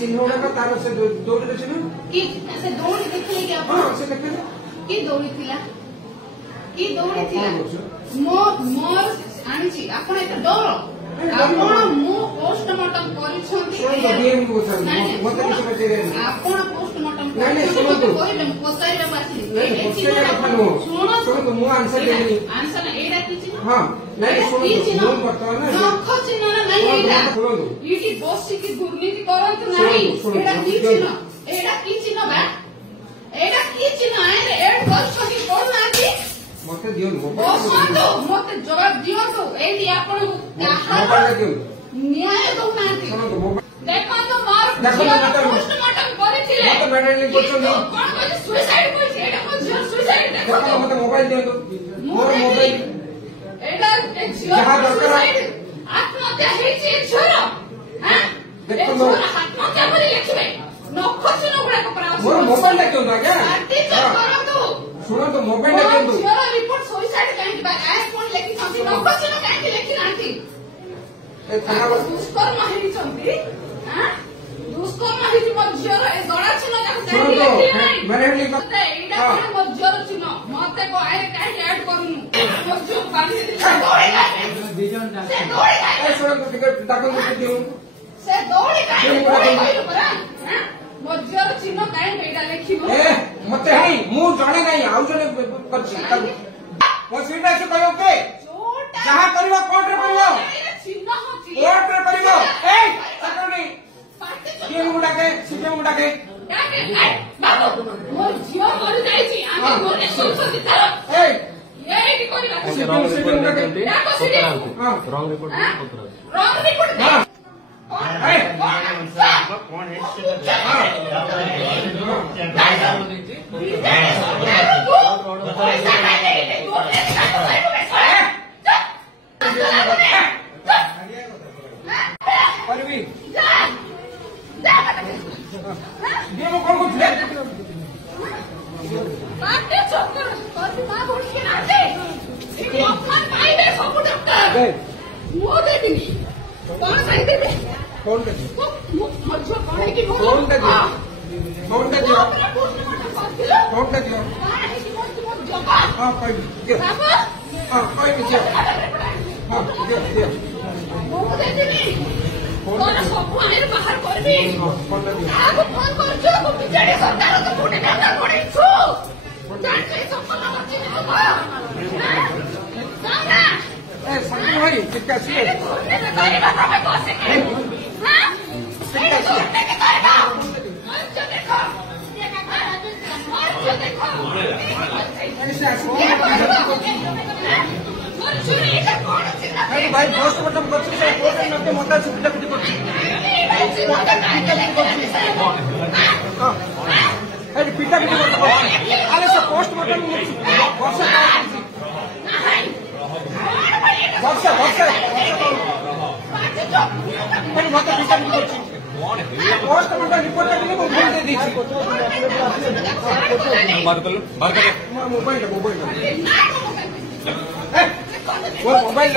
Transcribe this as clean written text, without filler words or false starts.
चिन्ह गुड़ाक तार से दौड़ी चिन्ह दौड़ी देखिए कि दौड़ी कि दौड़ी मोर आनी आप डर मु पोस्टमार्टम बसिकी दुर्नीति करतु मत जवाब दिंतु न्याय दौना देखो मोबाइल दिंतु मोर मोबाइल आत्महत्या मोबाइल शुणु मोबाइल रिपोर्ट सुइसाइड कहीं लिखी दुष्कर्म दुष्कर्म मो झीर गड़ा चिन्ह मो झीर चिन्ह मत कहीं ऐड करूँ से दौड़ी मो झीर चिन्ह कहीं लिखी मत मु जड़े नहीं आउ जड़े जहाँ कर कोर्ट रे भाई पोस्टमार्टम कर मत पिटा पिटी अरे से पोस्टमार्टम मत पिटा पिटी postmortem report mobile mobile mobile